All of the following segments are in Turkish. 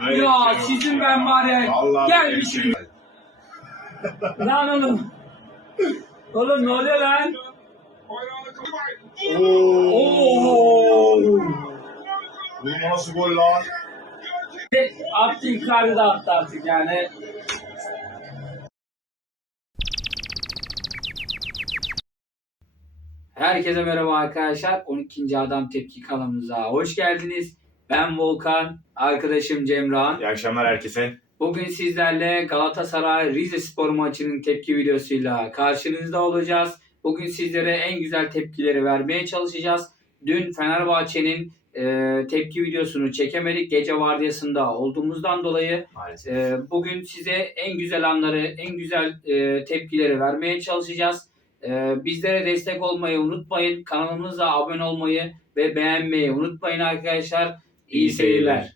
Böyle Ya şey sizin ya. ben var ya. Vallahi Gel böyle bir bir şey şey. Lan oğlum. Oğlum ne oluyor lan? Oo. Bu nasıl gol lan? Icardi de attı artık yani. Herkese merhaba arkadaşlar. 12. Adam Tepki kanalımıza hoş geldiniz. Ben Volkan, arkadaşım Cemran. İyi akşamlar herkese. Bugün sizlerle Galatasaray Rize Spor maçının tepki videosuyla karşınızda olacağız. Bugün sizlere en güzel tepkileri vermeye çalışacağız. Dün Fenerbahçe'nin e, tepki videosunu çekemedik. Gece vardiyasında olduğumuzdan dolayı Maalesef. e, bugün size en güzel anları, en güzel e, tepkileri vermeye çalışacağız. E, bizlere destek olmayı unutmayın. Kanalımıza abone olmayı ve beğenmeyi unutmayın arkadaşlar. İyi, seyirler.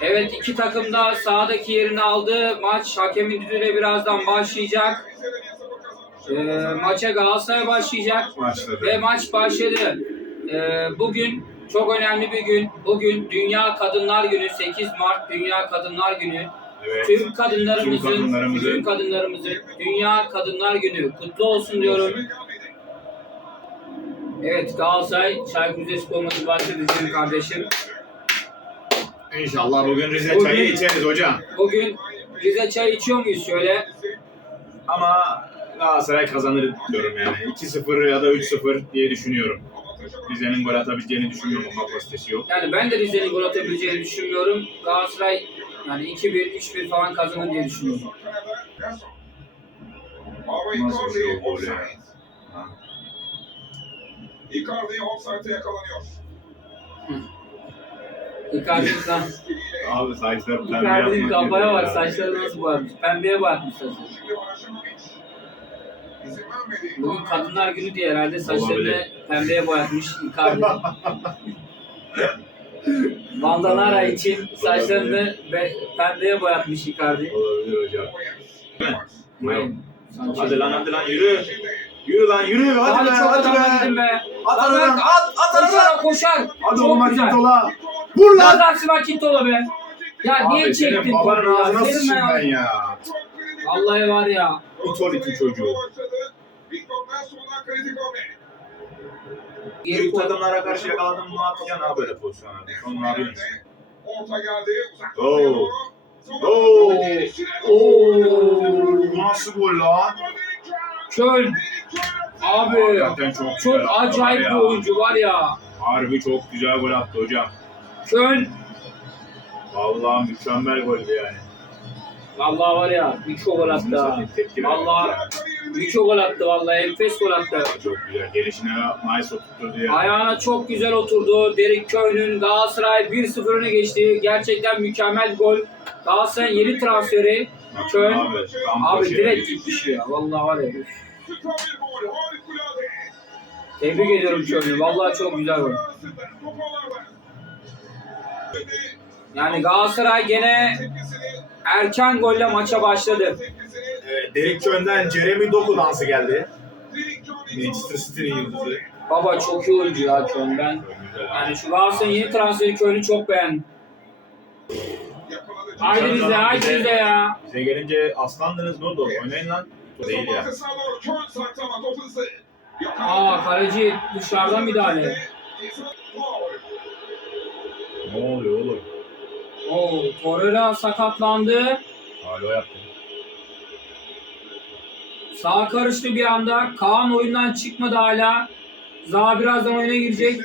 Evet iki takım da sahadaki yerini aldı. Maç hakemin düdüğüyle birazdan başlayacak. Ee, maça Galatasaray başlayacak Başladı. ve maç başladı. Ee, bugün çok önemli bir gün. Bugün Dünya Kadınlar Günü 8 Mart Dünya Kadınlar Günü. Evet. Tüm kadınlarımızın, Tüm kadınlarımızın- tüm kadınlarımızın Dünya Kadınlar Günü kutlu olsun diyorum. Evet Galatasaray Çaykur Rizespor maçı başladı bizim kardeşim. İnşallah bugün Rize Bugün- çayı içeriz hocam. Bugün Rize çay içiyor muyuz şöyle? Ama Galatasaray kazanır diyorum yani. 2-0 ya da 3-0 diye düşünüyorum. Rize'nin gol atabileceğini düşünmüyorum. O kapasitesi yok. Yani ben de Rize'nin gol atabileceğini düşünmüyorum. Galatasaray yani 2-1, 3-1 falan kazanır diye düşünüyorum. Nasıl bir şey o gol ya? Icardi offside'e yakalanıyor. Icardi'nin Abi saçlar pembe Icardi'nin yapmak kafaya bak ya? saçları nasıl boyamış. Pembeye boyatmış saçları. Şimdi Başakşehir. İzin vermedi. Bugün kadınlar günü diye herhalde saçlarını Olabilir. pembeye boyatmış Icardi. Vandanara için saçlarını be- pembeye boyatmış Icardi. Olabilir hocam. Hadi lan hadi lan yürü. Yürü lan yürü hadi, Hadi be çok hadi be. be. At aradan at at aradan. Koşar koşar. Hadi oğlum Çok güzel. Akintola. Vur lan. Nereden Simakintola be? Ya niye Abi çektin senin babanın topu ya? ağzına Senin sıçayım ben ya. Vallahi var ya. İtol iki çocuğu. Geri Büyük koy. takımlara karşı yakaladın mı atacaksın abi böyle pozisyonlarda. Onu ne yapıyorsun? Orta geldi. Uzak Oo. doğru. Oo. Oo. Nasıl gol lan? Köln. Abi. Hakikaten çok Çok güzel acayip bir ya. oyuncu var ya. Harbi çok güzel gol attı hocam. Köln. Vallahi mükemmel goldü yani. Vallahi var ya. Birçok gol attı ha. Tepki verdi Vallahi birçok gol attı vallahi. Enfes gol attı. Çok güzel. Gelişine nice oturtturdu ya. Ayağına çok güzel oturdu. Derek Köln'ün Galatasaray 1-0 öne geçti. Gerçekten mükemmel gol. Galatasaray'ın yeni transferi Köln. Abi, tam Abi köşeye direkt gitmiş ya. Vallahi var ya. Tebrik ediyorum Köln'ü. Vallahi çok güzel gol. Yani Galatasaray gene erken golle maça başladı. Evet, Derek Kön'den Jeremy Doku dansı geldi. Manchester City'nin yıldızı. Baba çok iyi oyuncu ya abi. yani şu Galatasaray'ın yeni transferi Köln'ü çok beğendim. Haydi bize, haydi bize ya. Bize gelince aslandınız ne oldu? Oynayın lan. Değil ya. Aa kaleci dışarıdan müdahale. Ne oluyor oğlum? Oo, Torreira sakatlandı. Alo yaptı. Sağ karıştı bir anda. Kaan oyundan çıkmadı hala. Zaha birazdan oyuna girecek.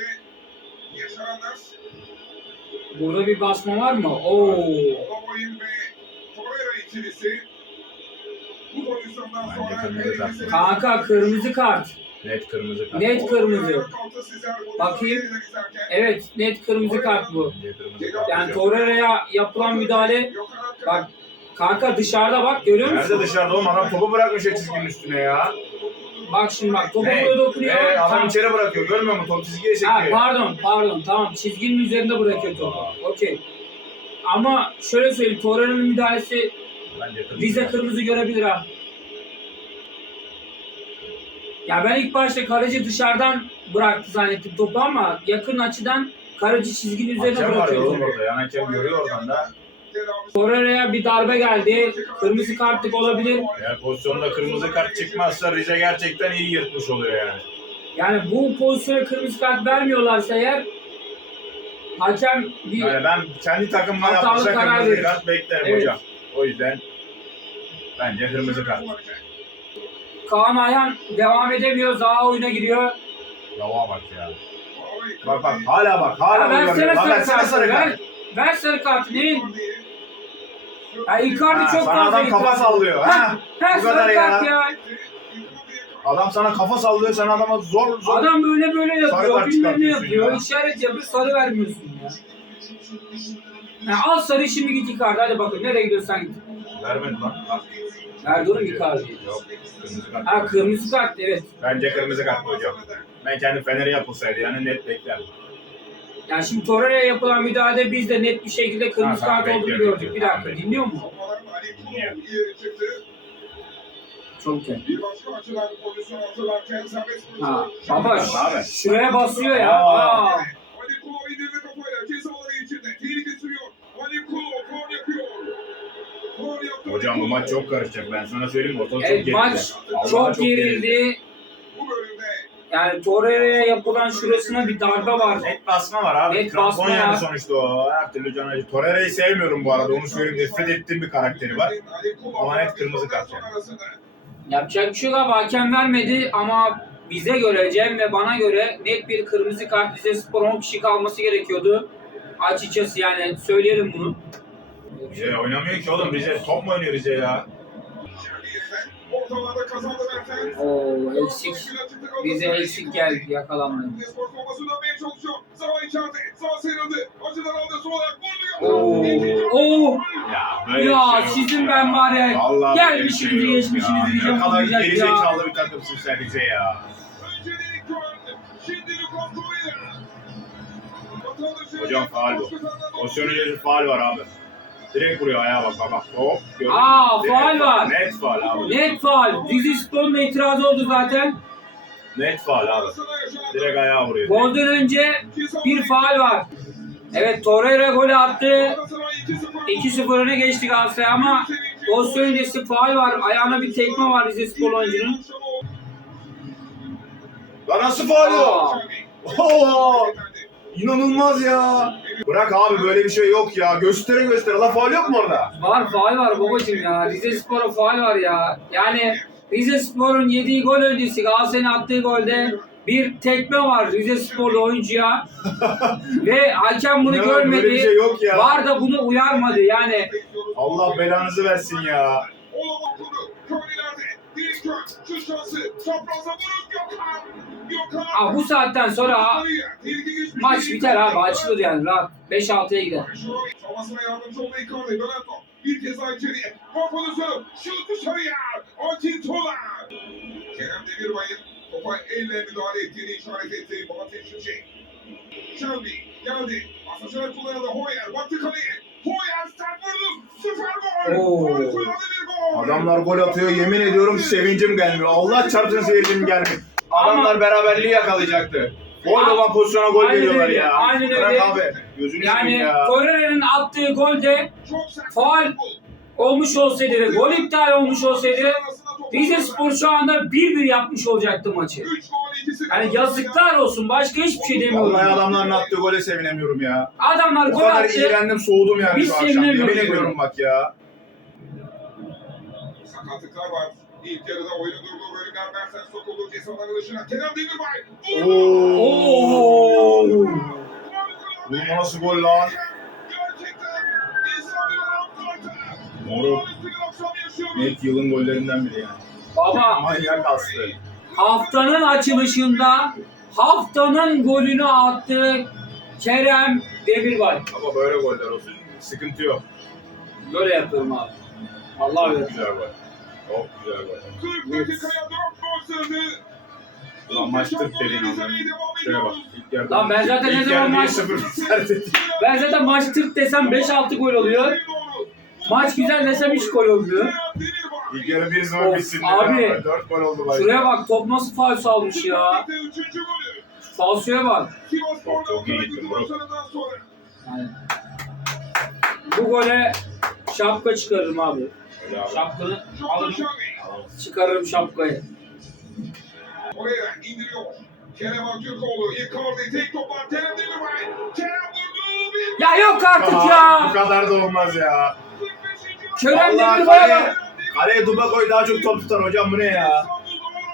Burada bir basma var mı? Oo. Ve Torreira ikilisi bu pozisyondan Bence sonra kırmızı kart. Kanka kırmızı kart. Net kırmızı kart. Net kırmızı. Bakayım. Evet net kırmızı kart bu. Bence kırmızı kart. Yani Torreira'ya yapılan müdahale bak kanka dışarıda bak görüyor Nerede musun? dışarıda oğlum adam topu bırakmış ya çizginin üstüne ya. Bak şimdi bak topu Ne? buraya dokunuyor. Ne? Adam Tamam. içeri bırakıyor görmüyor musun? Top çizgiye Ha, çekiyor. pardon pardon tamam çizginin üzerinde bırakıyor topu. Okey. Ama şöyle söyleyeyim Torreira'nın müdahalesi Bence kırmızı Rize kırmızı görebilir ha. Ya ben ilk başta kaleci dışarıdan bıraktı zannettim topu ama yakın açıdan Kaleci çizginin üzerine Hakem var bırakıyor. oğlum orada. Yani hakem görüyor oradan da. Torreira'ya bir darbe geldi. Kırmızı kartlık olabilir. Eğer pozisyonda kırmızı kart çıkmazsa Rize gerçekten iyi yırtmış oluyor yani. Yani bu pozisyona kırmızı kart vermiyorlarsa eğer hakem bir Yani ben kendi takımıma Hatalı yapılsa karar kırmızı verir. kart beklerim Evet. hocam. O yüzden bence kırmızı kart. Kaan Ayhan devam edemiyor. Zaha oyuna giriyor. Lava bak ya. Bak bak hala bak hala Ya versene sarı kartı. sarı Ver, kart. ver sarı kartı. Neyin? Ya Icardi Ha, çok sana fazla adam kafa sallıyor. Ha, Ha, ha, bu kadar sarı ya. ya. Adam sana kafa sallıyor sen adama zor zor. Adam böyle böyle Sarı yapıyor, kart bilmem ne çıkartıyorsun yapıyor, ya. işaret yapıyor, sarı vermiyorsun ya. Ya al sarı şimdi git Icardi, hadi bakın nereye gidiyorsan git. Vermedi lan. Ha. Ver oğlum Icardi. Yok kırmızı kart. Ha kırmızı kart, evet. Bence kırmızı kart hocam. Ben kendi Fener'e yapılsaydı yani net beklerdim. Yani şimdi Torreira'ya yapılan müdahalede biz de net bir şekilde kırmızı Ha, tamam, kart olduğunu bekliyorum, gördük. Bir bekliyorum. dakika, dinliyor musun? Çok iyi. Bir başka açıdan pozisyon hatırlarken serbest vuruş. Ha, baba Abi. şuraya basıyor ya. Aa. Aa. Kulu indirdi kafayla ceza alanı içinde. Tehlike sürüyor. Ali Kulu faul yapıyor. Faul yaptı. Hocam bu maç çok karışacak ben sana söyleyeyim? Ortalık çok Evet gerildi. maç Vallahi çok gerildi. Bu bölümde Yani Torreira'ya yapılan şurasına bir darbe var. Net basma var abi. Net Krampon basma yani sonuçta o. Her türlü can acı. Torreira'yı sevmiyorum bu arada. Onu söyleyeyim. Nefret ettiğim bir karakteri var. Kulu Ama net kırmızı kart yani. Yapacak bir şey yok abi hakem vermedi ama bize göre Cem ve bana göre net bir kırmızı kart Rize Spor 10 kişi kalması gerekiyordu. Açıkçası yani söyleyelim bunu. Rize oynamıyor ki oğlum. Rize top mu oynuyor Rize ya? Ortalarda kazandı Mertens. Oo eksik. Bize eksik geldi yakalandı. Spor forması dönmeye çalışıyor. Zaha içeride. Zaha sıyrıldı. Açıdan aldı. Sol ayak Oo. Ya Ya bir şey sizin ya. ben var ya, Vallahi gelmişinizi şey geçmişinizi diyeceğim, Ne kadar gerizekalı bir takımsın sen Rize ya. Hocam faal bu. Pozisyon öncesi faal var abi. Direkt vuruyor ayağa bak bak bak. Hop. gördün mü? Aa, Direkt var. Net faal abi. Net faal. Rize Spor'un da itirazı oldu zaten. Net faal abi. Direkt ayağa vuruyor. Golden önce bir faal var. Evet Torreira golü attı. 2-0 öne geçti Galatasaray ama pozisyon öncesi faal var. Ayağına bir tekme var Rize Spor oyuncunun. Lan nasıl faal yok? Oo! İnanılmaz ya. Bırak abi böyle bir şey yok ya. Göstere göstere. La faal yok mu orada? Var faal var babacım ya. Rize Spor'a faal var ya. Yani Rize Spor'un yediği gol öncesi Galatasaray'ın attığı golde bir tekme var Rize Sporlu oyuncuya. Ve hakem bunu Ya, görmedi. Şey yok ya. Var da bunu uyarmadı yani. Allah belanızı versin ya. Aa, bu saatten sonra maç biter abi açılır yani rahat. 5-6'ya gider. Bir kez daha içeriye. Gol pozisyonu. Şut dışarıya. Akintola. Kerem Demirbay'ın topa elle müdahale ettiğini işaret etti. Fatih Şimşek. Shelby geldi. Pasajına kullanıldı. Hoyer baktı kaleye. Oo. Adamlar gol atıyor. Yemin ediyorum sevincim gelmiyor. Allah çarpsın sevincim gelmiyor. Adamlar beraberliği yakalayacaktı. Gol olan pozisyona gol Aynen veriyorlar öyle, ya. aynen Bırak öyle. abi. Gözünü Yani ya. Torreira'nın attığı golde. Faul. olmuş olsaydı ve gol iptal olmuş olsaydı Rize Spor şu anda 1-1 yapmış olacaktı maçı. Yani yazıklar olsun. Başka hiçbir şey demiyorum. Vallahi adamların attığı gole sevinemiyorum ya. Adamlar O gol kadar attı. iğrendim soğudum yani Biz şu akşam. sevinemiyoruz Yemin ediyorum bak ya. Sakatlıklar var. İlk yarıda oyunu durduğu bölümler Mertens sokuldu. Cezaların dışına Kerem Demirbay. Oo. Bu nasıl gol lan? Gerçekten insan bir Moruk. Net yılın gollerinden biri yani. Baba Manyak astı. Haftanın açılışında haftanın golünü attı Kerem Demirbay. Ama böyle goller olsun sıkıntı yok. Böyle yapıyorum abi. Allah Çok güzel gol. Çok güzel gol. 40 dakikaya 4 gol sığdı. Ulan maç tırt dediğin anlamı. Şuraya bak. İlk yarıda. Lan ben zaten ne zaman maç- 1-0 sertledik. Ben zaten maç 40 desem 5-6 gol oluyor. Maç güzel desem hiç gol olmuyor. İlk yarı 1-0 Of, bitsin. abi. 4 gol oldu bari. Şuraya bak top nasıl faul salmış ya. Üçüncü golü. Falsoya bak. Sivasspor'da Çok iyi gitti, başarından sonra. Yani. Bu gole şapka çıkarırım abi. Öyle abi. Şapkanı Çok alırım, çıkarırım şapkayı. Oraya indiriyor. Kerem Aktürkoğlu yıkardı. Tek toplar Kerem Demirbay. Kerem vurdu. Bir Ya yok artık Aa, Bu ya. kadar da olmaz ya. 45. Kerem Vallahi Demirbay'a kaleye, bak. Kaleye duba koy daha çok top tutar hocam bu ne ya?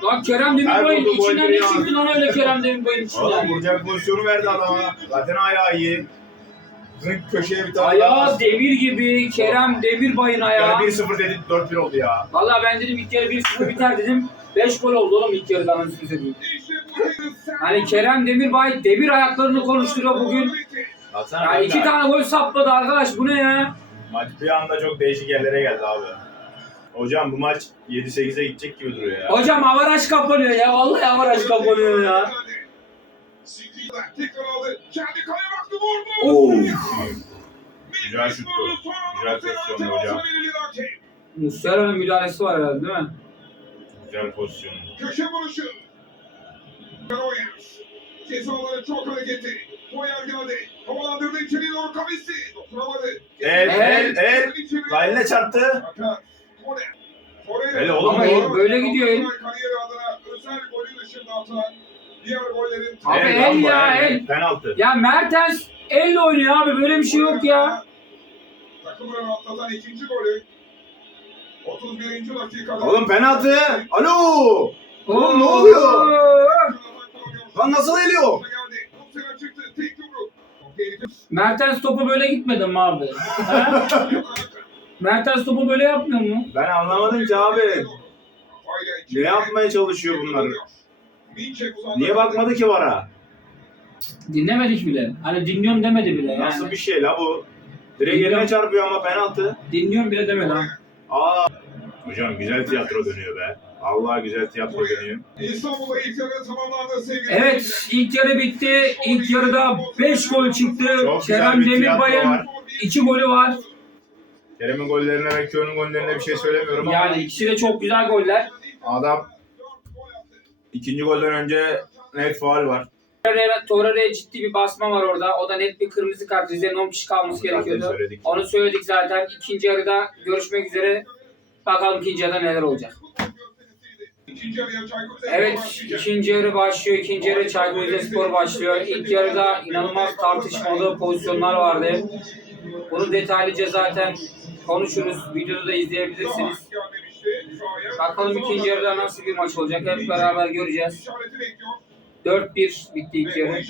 Lan Kerem Demirbay'ın Her içinden ne çıktı lan öyle Kerem Demirbay'ın Oğlum içinden? vuracak pozisyonu verdi adama. Zaten ayağı iyi. Zınk köşeye bir tane. Ayağı demir gibi Kerem Demirbay'ın ayağı. Yani 1-0 dedik 4-1 oldu ya. Valla ben dedim ilk yarı 1-0 biter dedim. 5 gol oldu oğlum ilk yarıdan anasını satayım. Hani Kerem Demirbay demir ayaklarını konuşturuyor bugün. Baksana Ya iki tane gol sapladı arkadaş bu ne ya? Maç bir anda çok değişik yerlere geldi abi. Hocam bu maç 7-8'e gidecek gibi duruyor ya. Hocam avaraj kapanıyor ya. Vallahi avaraj kapanıyor ya. Tekrar aldı. Kendi kaleye baktı vurdu. Oo. Güzel şuttu. Güzel pozisyondu hocam. Muslera'nın müdahalesi var herhalde değil mi? Güzel pozisyon. Köşe vuruşu. Karoyer. Cezaları çok hareketli. Koyar geldi. Havalandırdı içeri doğru Kavisi. Dokunamadı. El, el, el. La eline çarptı. Hakan. Öyle oğlum Ama bu. böyle gidiyor el. Kariyeri adına özel golün dışında atılan diğer gollerin Abi El el lan bu, ya, el. Penaltı. Ya Mertens elle oynuyor abi böyle bir şey yok ya. Takımları atlatan ikinci golü 31. dakikada. Oğlum penaltı. Alo. Oğlum ne oluyor? Lan nasıl eliyor? Geldi. Muslera çıktı. Tek yumruk. Çok tehlikeli. Mertens topu böyle gitmedi mi abi? Ha? Mertens topu böyle yapmıyor mu? Ben anlamadım ki abi. Ne yapmaya çalışıyor bunlar? Niye bakmadı ki vara? Dinlemedik bile. Hani dinliyorum demedi bile yani. Nasıl bir şey la bu? Direkt eline çarpıyor ama penaltı. Dinliyorum bile demedi ha. Aa. Hocam güzel tiyatro dönüyor be. Allah güzel tiyatro dönüyor. İstanbul'da ilk yarı tamamlandı sevgili Evet ilk yarı bitti. İlk yarıda 5 gol çıktı. Çok güzel Kerem bir tiyatro Demirbay'ın var. 2 golü var. Kerem'in gollerine ve Köy'ün gollerine bir şey söylemiyorum ama Yani ikisi de çok güzel goller. adam ikinci golden önce net faul var. Torreira- Torreira'ya ciddi bir basma var orada. O da net bir kırmızı kart. Rize'nin 10 kişi kalması Zaten gerekiyordu. söyledik. Onu söyledik zaten. İkinci yarıda görüşmek üzere. Bakalım ikinci yarıda neler olacak. Evet ikinci yarı başlıyor. İkinci yarı Çaykur Rizespor başlıyor. İlk yarıda inanılmaz tartışmalı pozisyonlar vardı. Bunu detaylıca zaten konuşuruz. Videoda da izleyebilirsiniz. Bakalım ikinci yarıda nasıl bir maç olacak. Hep beraber göreceğiz. İşareti bekliyor. 4-1 bitti ilk yarı.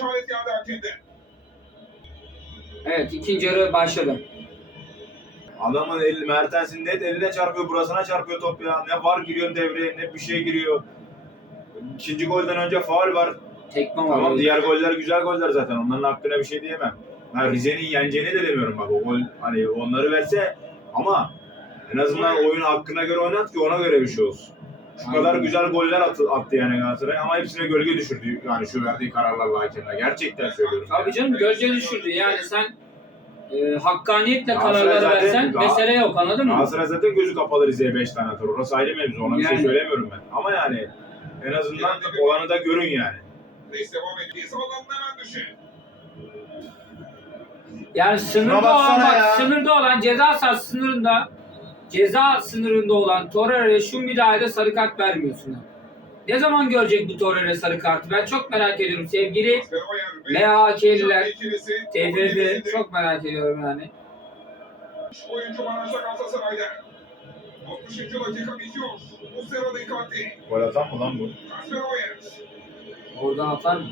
Evet ikinci yarı başladı. Adamın el, Mertens'in net eline çarpıyor, burasına çarpıyor top ya. Ne var giriyor devreye, ne bir şey giriyor. İkinci golden önce faul var. Tekme var. Tamam diğer goller güzel goller zaten. Onların hakkında bir şey diyemem. Ha, Rize'nin yeneceğini de demiyorum bak. O gol hani onları verse ama en azından oyunu hakkına göre oynat ki ona göre bir şey olsun. Şu Aynen. kadar güzel goller attı, attı yani Galatasaray ama hepsine gölge düşürdü yani şu verdiği kararlarla hakemler. Gerçekten söylüyorum. Tabii canım gölge düşürdü. Yani sen e, hakkaniyetle Galatasaray zaten- versen Gal- mesele yok anladın mı? Galatasaray zaten gözü kapalı Rize'ye 5 tane atar. Orası ayrı mevzu. Ona bir şey Yani. söylemiyorum ben. Ama yani en azından olanı da görün yani. Reis devam ediyor. Sallandı hemen dışı. Yani sınırda olan, bak, ya. sınırda olan ceza sahası sınırında ceza sınırında olan Torreira'ya şu müdahalede sarı kart vermiyorsun. Ne zaman görecek bu Torreira sarı kartı? Ben çok merak ediyorum sevgili MHK'liler. TFF çok merak ediyorum yani. Oyuncu barajda Galatasaray'da. 60. dakika bitiyor. Muslera dikkatli. Gol atan mı lan bu? Feroyer. Oradan atar mı?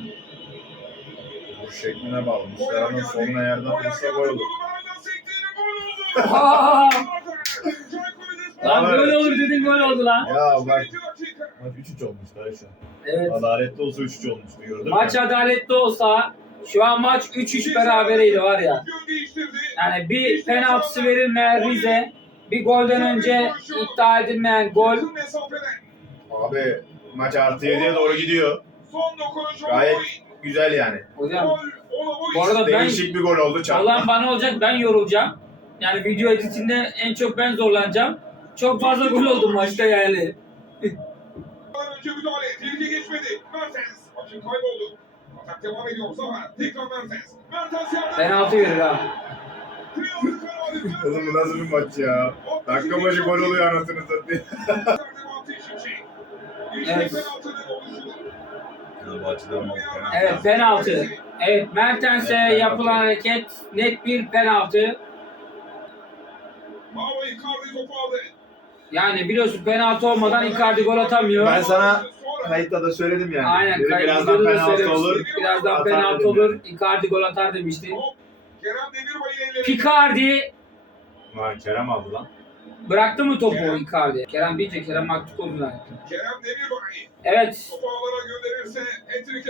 Bu şekline bağlı. Geldi. soluna yerden vursa gol olur. Lan Evet. böyle olur dedin gol oldu lan. Ya bak 61. dakika. maç 3-3 olmuş daha şu an. Evet. Adaletli olsa 3-3 olmuştu gördün mü? Maç adaletli olsa şu an maç 3-3 berabereydi var ya. Yani bir penaltısı verilmeyen Rize, bir golden önce iddia edilmeyen gol. Abi maç artı 7'ye doğru gidiyor. Gayet. Güzel yani. Hocam bu arada ben Değişik bir gol oldu çarpma. Allah'ım bana olacak ben yorulacağım. Yani video editinde en çok ben zorlanacağım. Çok fazla gol oldu maçta yani. Önce müdahale. Tehlike geçmedi. Mertens. Maçın kayboldu. Atak devam ediyor. Zaha tekrar Mertens. Mertens yardım. Penaltı verir ha. Kıyafet penaltı. Oğlum bu nasıl bir maç ya? Dakika başı gol oluyor anasını satayım. Evet. Fenerbahçe'den. Evet penaltı. Evet Mertens'e yapılan hareket net bir penaltı. Yani biliyorsun penaltı olmadan Icardi gol atamıyor. Ben sana Kayıtta da söyledim yani. Aynen. Dedim, kay- birazdan da penaltı olur. Birazdan penaltı olur. yani. Icardi gol atar Kerem ellerinde. Picardi Vay Kerem aldı lan. bıraktı mı topu Icardi? Kerem deyince Kerem zannettim. Kerem Demirbay Evet.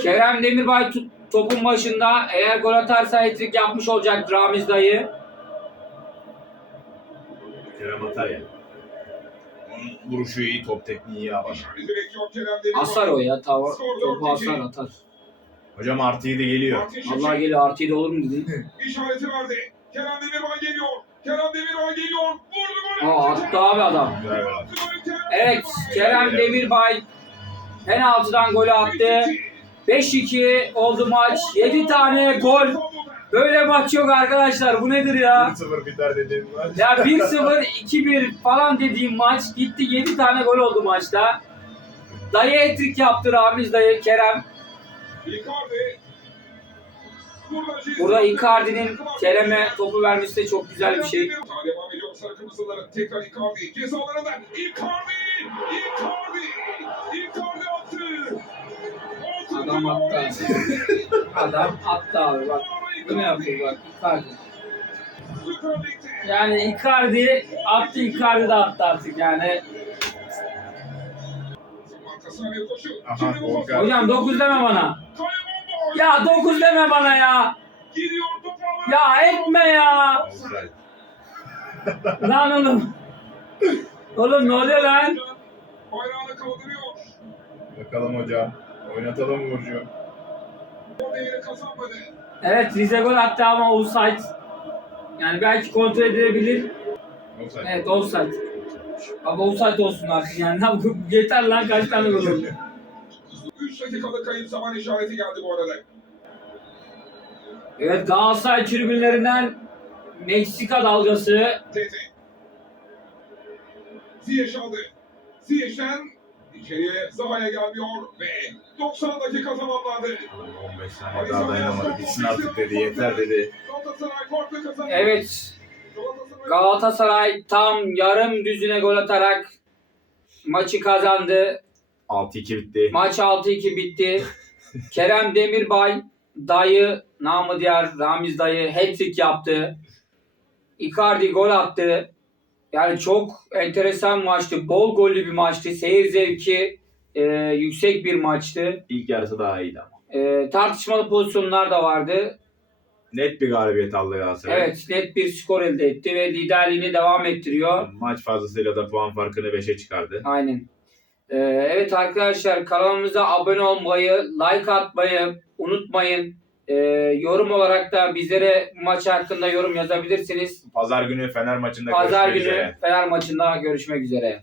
Kerem Demirbay topun başında eğer gol atarsa hat-trick yapmış olacak Ramiz dayı. Kerem atar ya. Onun vuruşu iyi, top tekniği iyi ama. Asar o ya. Tava, topu asar atar. Hocam artı de geliyor. Martin Şişik Allah geliyor artıyı da olur mu dedin? işareti verdi. Kerem Demirbay geliyor. Kerem Demirbay geliyor. Vurdu golü. Aa attı abi adam. Evet Kerem Demirbay penaltıdan golü attı. 5-2 oldu maç. 7 tane gol. Böyle maç yok arkadaşlar. Bu nedir ya? 1-0 biter dediğim maç. Ya 1-0, 2-1 falan dediğim maç gitti 7 tane gol oldu maçta. Dayı hat-trick yaptı Ramiz dayı Kerem. Burada, Icardi'nin Kerem'e topu vermesi de çok güzel bir şey. Daha devam ediyor sarı kırmızıların. Tekrar Icardi. Cezalarında Icardi. Icardi. Adam attı. Adam attı abi bak. Bu ne yapıyor bak Icardi. Yani Icardi attı Icardi de attı artık yani. Aha. Hocam 9 deme bana. Ya 9 deme bana ya. Ya etme ya. Lan oğlum. Oğlum ne oluyor lan? Bayrağını kaldırıyor. Bakalım hocam. Oynatalım Burcu. O değeri kazanmadı. Evet Rize gol attı ama offside. Yani belki kontrol edilebilir. Offside. Evet offside. Ama offside olsun artık yani. Yeter lan kaç tane gol oldu. 3 dakikalık kayıp zaman işareti geldi bu arada. Evet Galatasaray tribünlerinden Meksika dalgası. Tete. Ziyech aldı. Ziyech'ten içeriye Zaha'ya gelmiyor ve 90 dakika tamamlandı. 15 saniye daha dayanamadı. Bitsin artık dedi. Yeter dedi. Evet Galatasaray Galatasaray tam yarım düzüne gol atarak maçı kazandı. 6-2 bitti. Maç 6-2 bitti. Kerem Demirbay dayı namı diğer Ramiz dayı hat-trick yaptı. Icardi gol attı. Yani çok enteresan maçtı. Bol gollü bir maçtı. Seyir zevki e, yüksek bir maçtı. İlk yarısı daha iyiydi ama. E, tartışmalı pozisyonlar da vardı. Net bir galibiyet aldı Galatasaray. Evet net bir skor elde etti ve liderliğini devam ettiriyor. Maç fazlasıyla da puan farkını 5'e çıkardı. Aynen. Ee, evet arkadaşlar kanalımıza abone olmayı, like atmayı unutmayın. Ee, yorum olarak da bizlere maç hakkında yorum yazabilirsiniz. Pazar günü Fener maçında Pazar görüşmek günü üzere. Fener maçında görüşmek üzere.